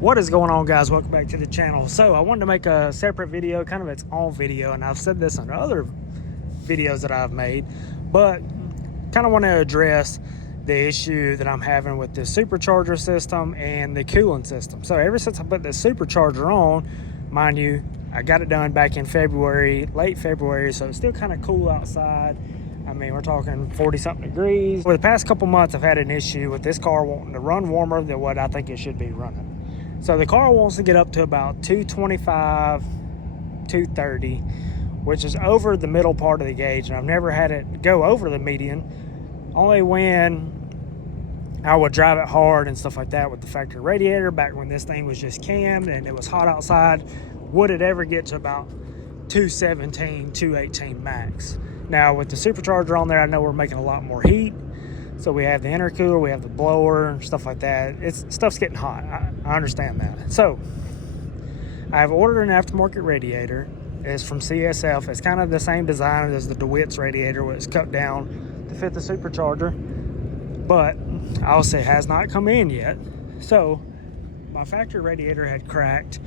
What is going on, guys? Welcome back to the channel. So I wanted to make a separate video, kind of its own video, and I've said this in other videos that I've made, but kind of want to address the issue that I'm having with this supercharger system and the cooling system. So ever since I put this supercharger on, mind you, I got it done back in February, late February, so it's still kind of cool outside. I mean, we're talking 40 something degrees. For the past couple months, I've had an issue with this car wanting to run warmer than what I think it should be running. So the car wants to get up to about 225, 230, which is over the middle part of the gauge. And I've never had it go over the median, only when I would drive it hard and stuff like that with the factory radiator, back when this thing was just cammed and it was hot outside, would it ever get to about 217, 218 max. Now with the supercharger on there, I know we're making a lot more heat. So we have the intercooler, we have the blower, stuff like that. Stuff's getting hot. I understand that. So I've ordered an aftermarket radiator. It's from CSF. It's kind of the same design as the DeWitt's radiator, where it's cut down to fit the supercharger. But obviously it has not come in yet. So my factory radiator had cracked.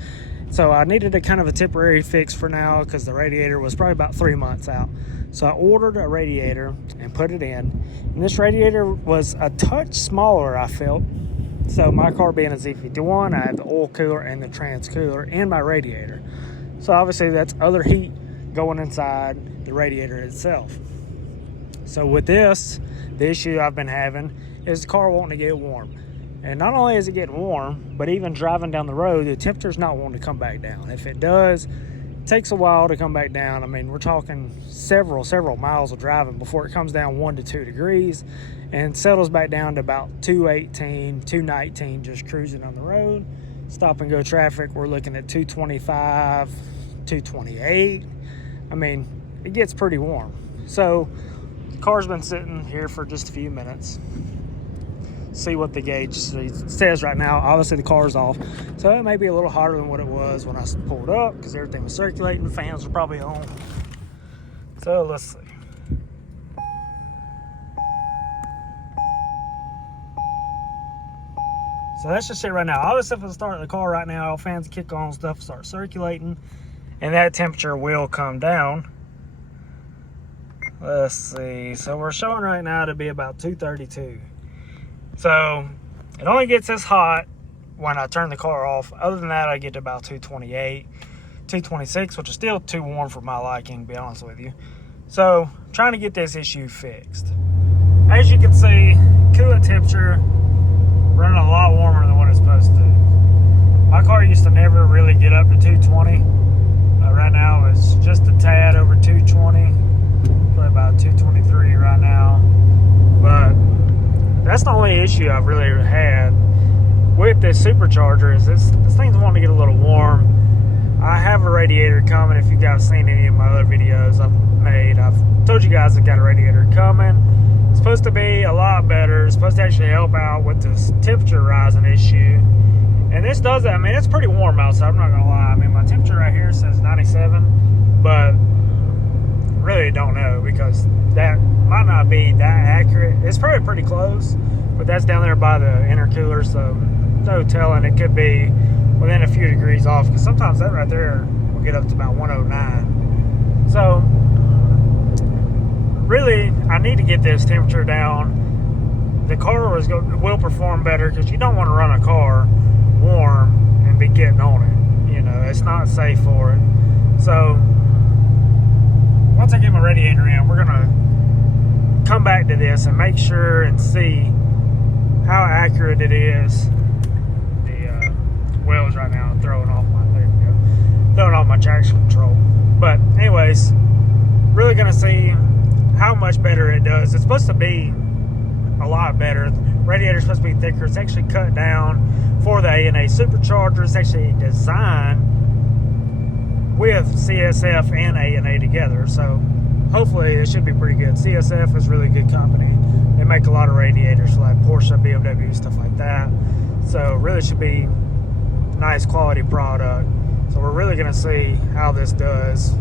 So I needed a kind of a temporary fix for now because the radiator was probably about 3 months out. So I ordered a radiator and put it in. And this radiator was a touch smaller, I felt. So my car being a Z51, I have the oil cooler and the trans cooler in my radiator. So obviously that's other heat going inside the radiator itself. So with this, the issue I've been having is the car wanting to get warm. And not only is it getting warm, but even driving down the road, the temperature's not wanting to come back down. If it does, it takes a while to come back down. I mean, we're talking several miles of driving before it comes down 1 to 2 degrees and settles back down to about 218, 219, just cruising on the road. Stop and go traffic, we're looking at 225, 228. I mean, it gets pretty warm. So the car's been sitting here for just a few minutes. See what the gauge says right now. Obviously the car's off, so it may be a little hotter than what it was when I pulled up because everything was circulating, the fans were probably on. So let's see. So that's just it right now. Obviously if I start the car right now, fans kick on, stuff start circulating, and that temperature will come down. Let's see, so we're showing right now to be about 232. So it only gets this hot when I turn the car off. Other than that, I get to about 228, 226, which is still too warm for my liking, to be honest with you. So I'm trying to get this issue fixed. As you can see, coolant temperature running a lot warmer than what it's supposed to. My car used to never really get up to 220. Right now it's just a tad over 220, probably about 223 right now. But that's the only issue I've really had with this supercharger is this thing's wanting to get a little warm. I have a radiator coming. If you guys seen any of my other videos I've made, I've told you guys I've got a radiator coming. It's supposed to be a lot better. It's supposed to actually help out with this temperature rising issue. And this does that. I mean, it's pretty warm outside, I'm not gonna lie. I mean, my temperature right here says 97, but really don't know because that might not be that accurate. It's probably pretty close, but that's down there by the intercooler, so no telling. It could be within a few degrees off because sometimes that right there will get up to about 109. So really I need to get this temperature down. The car will perform better because you don't want to run a car warm and be getting on it. You know, it's not safe for it. So once I get my radiator in, we're gonna come back to this and make sure and see how accurate it is. The wheels right now are throwing off my traction control. But anyways, really gonna see how much better it does. It's supposed to be a lot better. The radiator's supposed to be thicker. It's actually cut down for the A&A supercharger. It's actually designed with CSF and A&A together, so hopefully it should be pretty good. CSF is a really good company. They make a lot of radiators for like Porsche, BMW, stuff like that. So really should be nice quality product. So we're really gonna see how this does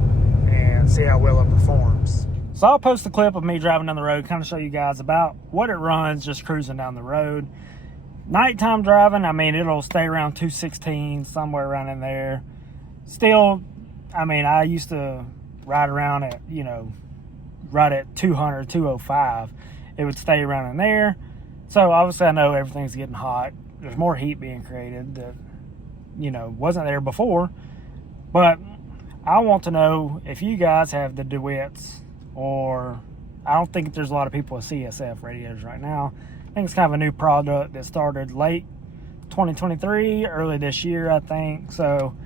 and see how well it performs. So I'll post a clip of me driving down the road, kind of show you guys about what it runs just cruising down the road. Nighttime driving, I mean, it'll stay around 216, somewhere around in there. Still, I mean, I used to ride around at, you know, right at 200, 205. It would stay around in there. So obviously I know everything's getting hot. There's more heat being created that, you know, wasn't there before. But I want to know if you guys have the DeWitts, or I don't think there's a lot of people with CSF radiators right now. I think it's kind of a new product that started late 2023, early this year, I think. So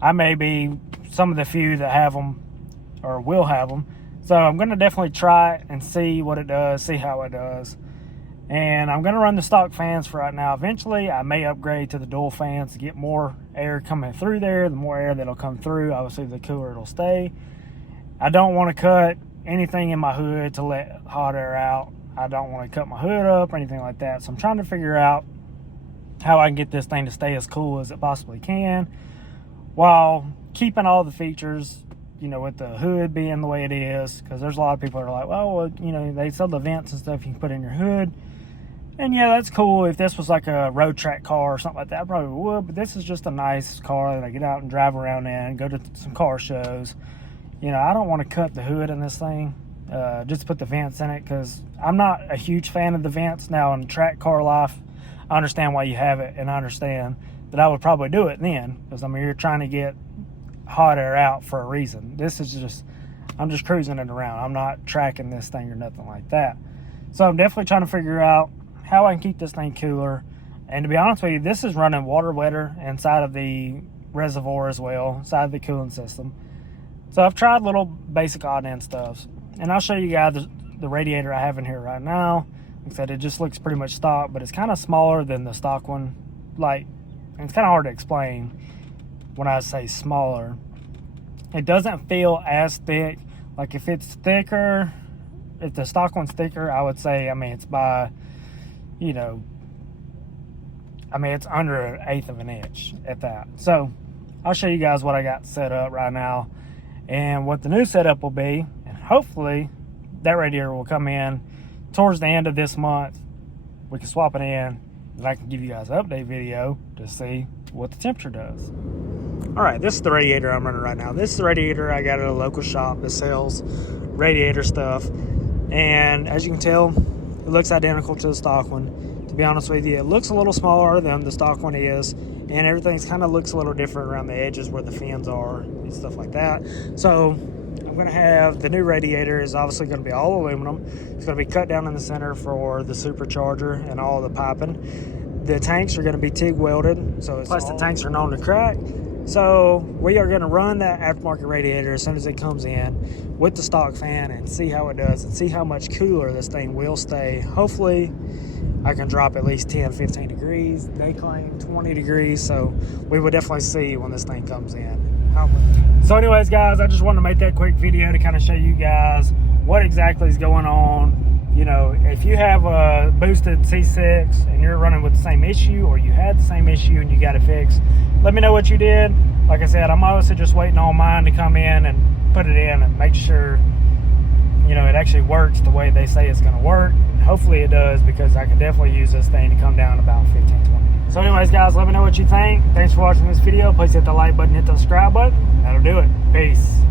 I may be some of the few that have them or will have them. So I'm going to definitely try it and see what it does, see how it does. And I'm going to run the stock fans for right now. Eventually, I may upgrade to the dual fans to get more air coming through there. The more air that'll come through, obviously the cooler it'll stay. I don't want to cut anything in my hood to let hot air out. I don't want to cut my hood up or anything like that. So I'm trying to figure out how I can get this thing to stay as cool as it possibly can while keeping all the features, you know, with the hood being the way it is. Because there's a lot of people that are like, well, you know, they sell the vents and stuff you can put in your hood. And yeah, that's cool. If this was like a road track car or something like that, I probably would. But this is just a nice car that I get out and drive around in, go to some car shows. You know, I don't want to cut the hood in this thing, just to put the vents in it, because I'm not a huge fan of the vents. Now, in track car life, I understand why you have it, and I understand that I would probably do it then, because I mean, you're trying to get hot air out for a reason. This is just, I'm just cruising it around. I'm not tracking this thing or nothing like that. So I'm definitely trying to figure out how I can keep this thing cooler. And to be honest with you, this is running water wetter inside of the reservoir as well, inside of the cooling system. So I've tried little basic odd end stuff, and I'll show you guys the radiator I have in here right now. Like I said, it just looks pretty much stock, but it's kind of smaller than the stock one. Like, and it's kind of hard to explain when I say smaller. It doesn't feel as thick. Like if it's thicker, if the stock one's thicker, I would say, I mean, it's by, you know, I mean, it's under 1/8 of an inch at that. So I'll show you guys what I got set up right now and what the new setup will be. And hopefully that radiator will come in towards the end of this month. We can swap it in, and I can give you guys an update video to see what the temperature does. All right, this is the radiator I'm running right now. This is the radiator I got at a local shop that sells radiator stuff. And as you can tell, it looks identical to the stock one. To be honest with you, it looks a little smaller than the stock one is, and everything's kind of looks a little different around the edges where the fins are and stuff like that. So I'm going to have the new radiator is obviously going to be all aluminum. It's going to be cut down in the center for the supercharger and all the piping. The tanks are going to be TIG welded, so plus the tanks are known to crack. So we are going to run that aftermarket radiator as soon as it comes in with the stock fan and see how it does and see how much cooler this thing will stay. Hopefully I can drop at least 10, 15 degrees. They claim 20 degrees, so we will definitely see when this thing comes in. So anyways, guys, I just wanted to make that quick video to kind of show you guys what exactly is going on. You know, if you have a boosted C6 and you're running with the same issue, or you had the same issue and you got it fixed, let me know what you did. Like I said, I'm obviously just waiting on mine to come in and put it in and make sure, you know, it actually works the way they say it's going to work. Hopefully it does, because I can definitely use this thing to come down about 15, 20. So anyways, guys, let me know what you think. Thanks for watching this video. Please hit the like button, hit the subscribe button. That'll do it. Peace.